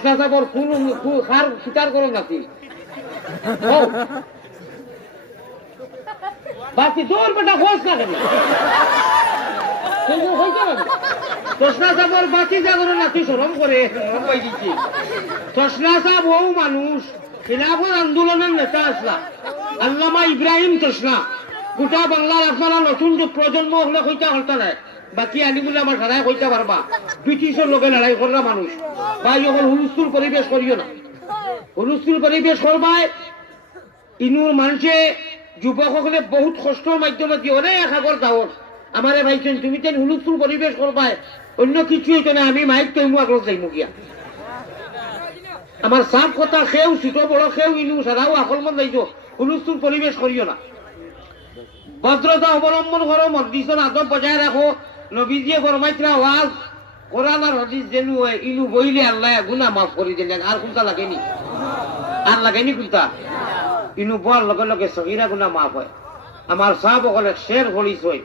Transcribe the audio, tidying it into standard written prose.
সাবর কোন খার শিকার করো নাকি বাকি তোর বেটা খোঁজ না কেন তসনা সাবর বাকি জাগরো নাকি সরম করে দিচ্ছি তসনা সাহ বহু মানুষ খিলাফত আন্দোলনের নেতা আসলা আল্লামা ইব্রাহিম তসনা গোটা বাংলার আপনারা নতুন প্রজন্ম হলে কইতা হলতা নাই বাকি আনিগুলো আমার সারাই কইতে পারবা ব্রিটিশের লোকে লড়াই করা মানুষ বা যখন হুলস্থুল পরিবেশ করিও না হুলস্থুল পরিবেশ করবাই ইনুর মানুষে যুবক সকলে বহুত কষ্টর মাধ্যমে দিয়ে অনেক আগর যাওয়ার আমারে ভাইছেন তুমি তেন হুলস্থুল পরিবেশ করবাই অন্য কিছু হইতো না আমি মাইক তৈমু আগত যাইমু গিয়া আমার সাপ কথা খেয়েও ছোট বড় খেয়েও ইনু সারাও আকল মন যাইছো হুলস্থুল পরিবেশ করিও না ভদ্রতা অবলম্বন করো মসজিদের আদব বজায় রাখো নবীজিয়ে ফরমাইতরা ওয়াজ কোরআন আর হাদিস যেন ইনু বইলে আল্লাহ গুনাহ মাফ করে দিলেন আর কোনটা লাগেনি আর লাগেনি কোনটা ইনু বল লগে লগে সগীরা গুনাহ মাফ হয় আমার সাহাব বলে শের হলিস হয়